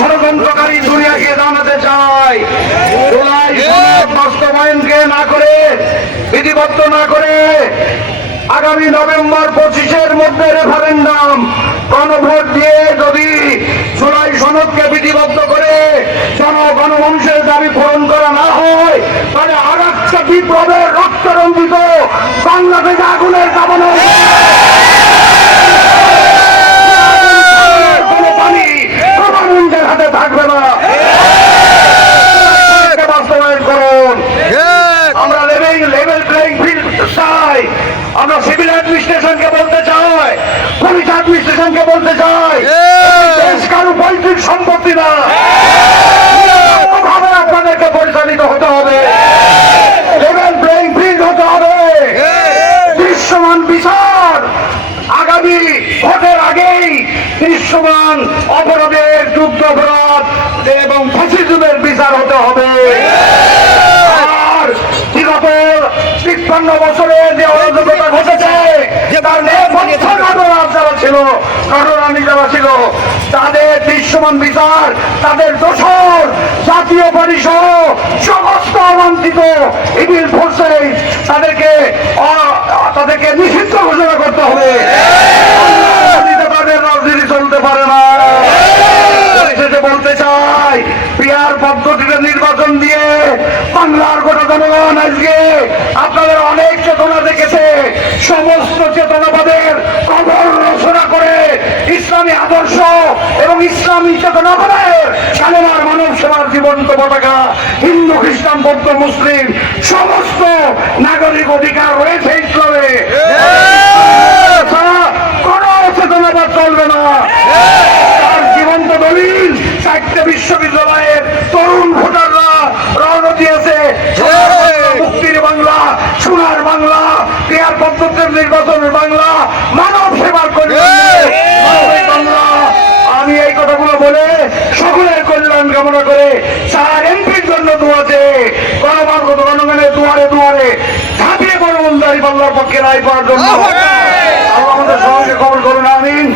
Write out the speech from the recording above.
ষড়যন্ত্রকারী দুনিয়াকে জানাতে চাই, জুলাই সনদ বাস্তবায়নকে না করে, বিধিবদ্ধ না করে আগামী নভেম্বর 25-এর মধ্যে রেফারেন্ডাম গণভোট দিয়ে যদি জুলাই সনদকে বিধিবদ্ধ করে গণমানুষের দাবি পূরণ করা না হয়, তাহলে আর একটা বিপ্লবের রক্তরঞ্জিত বাংলাদেশে আগুনের দাবানো কোনো পানি গভর্নমেন্টের হাতে থাকবে না। বাস্তবায়ন করুন। আমরা লেভেল প্লেইং ফিল্ড চাই। আমরা সিভিল অ্যাডমিনিস্ট্রেশনকে বলতে চাই, পুলিশ অ্যাডমিনিস্ট্রেশনকে বলতে চাই, দেশ কারো পৈতৃক সম্পত্তি না, আপনাদেরকে পরিচালিত হতে হবে, লেভেল প্লেইং ফিল্ড হতে হবে, দৃশ্যমান বিচার আগামী ভোটের আগেই দৃশ্যমান অপরাধের, যুদ্ধ অপরাধ এবং ফ্যাসিজমের বিচার হতে হবে। আর বিগত ৫৩ বছরে যে অরাজকতা ঘটেছে, তার যারা ছিল, ঘটনানি যারা ছিল, তাদের দৃশ্যমান বিচার, তাদের দোষর জাতীয় পরিষদ সমস্ত অবাঞ্ছিত ইভিল ফোর্সেস তাদেরকে নিষিদ্ধ ঘোষণা করতে হবে। তাদের রাজনীতি চলতে পারে না। বলতে চাই, পিয়ার পদ্ধতিতে নির্বাচন দিয়ে বাংলার গোটা জনগণ আজকে আপনাদের অনেক চেতনা দেখেছে। সমস্ত চেতনাবাদের কবর রচনা করে ইসলামী আদর্শ এবং ইসলামী চেতনাবাদের কালেমার মানব সেবার জীবন্ত পতাকা হিন্দু, খ্রিস্টান, বৌদ্ধ, মুসলিম সমস্ত নাগরিক অধিকার রয়েছে ইসলামে। কোন চেতনাবাদ চলবে না। তার জীবন্ত দলিল 4টে বিশ্ববিদ্যালয়ের তরুণ ভোটাররা রওনা দিয়েছে। মুক্তির বাংলা, সোনার বাংলা, ক্রিয়ার পদ্ধতির নির্বাচনের বাংলা, মানব সেবার বাংলা। আমি এই কথাগুলো বলে সকলের কল্যাণ কামনা করে 4 এমপির জন্য দোয়াতে গণগণের দুয়ারে দুয়ারে ঝাঁপিয়ে গণমন্ত্রী বাংলার পক্ষে রায় পাওয়ার জন্য আমাদের সঙ্গে কবল করুন। আমিন।